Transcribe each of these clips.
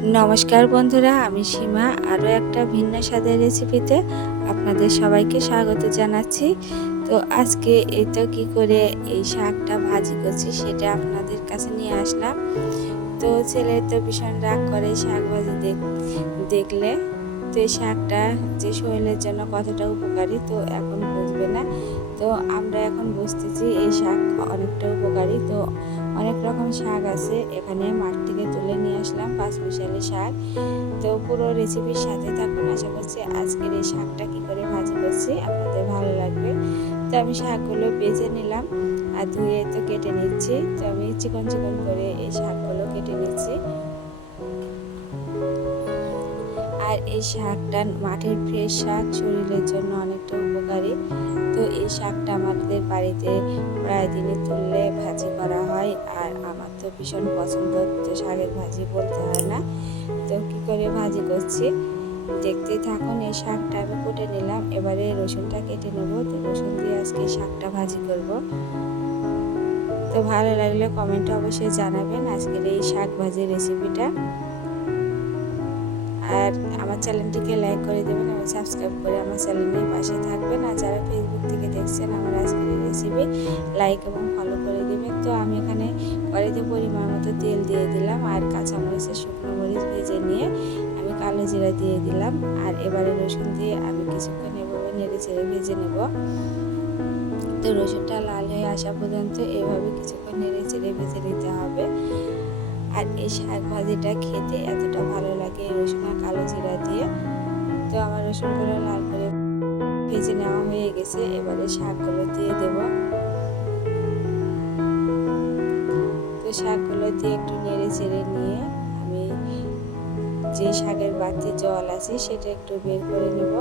নমস্কার বন্ধুরা, আমি সীমা আরও একটা ভিন্ন স্বাদের রেসিপিতে আপনাদের সবাইকে স্বাগত জানাচ্ছি। তো আজকে এই তো কী করে এই শাকটা ভাজি করছি সেটা আপনাদের কাছে নিয়ে আসলাম। তো ছেলে তো ভীষণ রাগ করে শাক ভাজি দেখলে। তো এই শাকটা যে শরীরের জন্য কতটা উপকারী তো এখন বুঝবে না। তো আমরা এখন বুঝতেছি এই শাক অনেকটা উপকারী। তো অনেক রকম শাক আছে, এখানে মাঠ থেকে তুলে নিয়ে আসলাম পাঁচমিশালি শাক। তো পুরো রেসিপির সাথে থাকুন, আশা করছি আজকের এই শাকটা কী করে ভাজি করছি আপনাদের ভালো লাগবে। তো আমি শাকগুলো বেছে নিলাম আর ধুয়ে তো কেটে নিচ্ছি। তো আমি চিকন চিকন করে এই শাকগুলো কেটে নিচ্ছি। আর এই শাকটা মাঠের ফ্রেশ শাক, শরীরের জন্য অনেকটা উপকারী। তো এই শাকটা আমাদের বাড়িতে প্রায় দিনই তুললে ভাজি করা হয়, আর আমার তো ভীষণ পছন্দ। তো শাকের ভাজি বলতে হয় না। তো কী করে ভাজি করছি দেখতেই থাকুন। এই শাকটা আমি কুটে নিলাম, এবারে রসুনটা কেটে নেব। তো রসুন দিয়ে আজকে শাকটা ভাজি করব। তো ভালো লাগলে কমেন্টে অবশ্যই জানাবেন আজকের এই শাক ভাজি রেসিপিটা। আর আমার চ্যানেলটিকে লাইক করে দেবেন এবং সাবস্ক্রাইব করে আমার চ্যানেলের পাশে থাকবেন। আর যারা ফেসবুক থেকে দেখছেন আমার আজকের রেসিপি, লাইক এবং ফলো করে দেবেন। তো আমি এখানে কড়াইতে পরিমাণ মতো তেল দিয়ে দিলাম, আর কাঁচামরিচের শুকনো মরিচ ভেজে নিয়ে আমি কালো জিরা দিয়ে দিলাম। আর এবারে রসুন দিয়ে আমি কিছুক্ষণ এভাবে নেড়ে চেড়ে ভেজে নেব। তো রসুনটা লাল হয়ে আসা পর্যন্ত এভাবে কিছুক্ষণ নেড়ে চেড়ে ভেজে নিতে হবে। আর এই শাক ভাজিটা খেতে এতটা ভালো লাগে রসুন আর কালো জিরা দিয়ে। তো আমার রসুনগুলো লাল করে ভেজে নেওয়া হয়ে গেছে, এবারে শাকগুলো দিয়ে দেব। তো শাকগুলো দিয়ে একটু নেড়ে চেড়ে নিয়ে আমি যে শাকের বাড়তি জল আছে সেটা একটু বের করে নেব।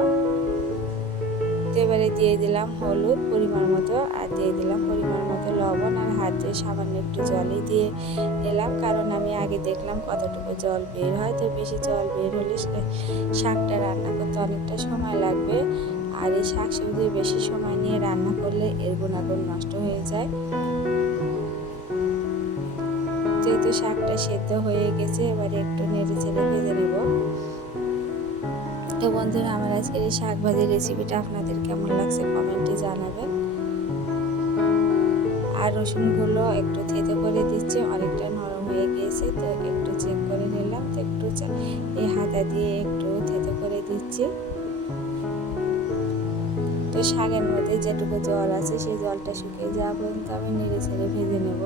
তো এবারে দিয়ে দিলাম হলুদ পরিমাণ মতো, আর দিয়ে দিলাম পরিমাণ মতো লবণ, আর হাত দিয়ে সামান্য একটু জলই দিয়ে নিলাম, কারণ আমি আগে দেখলাম কতটুকু জল বের হয়। তো বেশি জল বের হলে শাকটা রান্না করতে অনেকটা সময় লাগবে, আর এই শাক সবজি বেশি সময় নিয়ে রান্না করলে এর গুণাগুণ নষ্ট হয়ে যায়। তো শাকটা সেদ্ধ হয়ে গেছে, এবারে একটু নেড়ে চেড়ে ভেজে নেব। তো বন্ধুরা, আমার আজকের এই শাক ভাজির রেসিপিটা আপনাদের কেমন লাগছে কমেন্টে জানাবেন। আর রসুনগুলো একটু থেতো করে দিচ্ছি, অনেকটা নরম হয়ে গিয়েছে। তো একটু চেক করে নিলাম, তো একটু এই হাতা দিয়ে একটু থেতো করে দিচ্ছি। তো শাকের মধ্যে যেটুকু জল আছে সেই জলটা শুকিয়ে যাওয়া পর্যন্ত আমি নেড়ে ছেড়ে ভেজে নেব।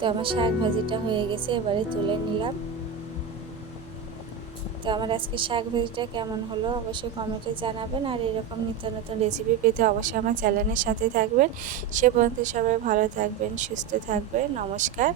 তো আমার শাক ভাজিটা হয়ে গেছে, এবারে তুলে নিলাম। তো আমার আজকে শাক ভাজিটা কেমন হলো অবশ্যই কমেন্টে জানাবেন। আর এরকম নিত্য নতুন রেসিপি পেতে অবশ্যই আমার চ্যানেলের সাথে থাকবেন। সে পর্যন্ত সবাই ভালো থাকবেন, সুস্থ থাকবেন। নমস্কার।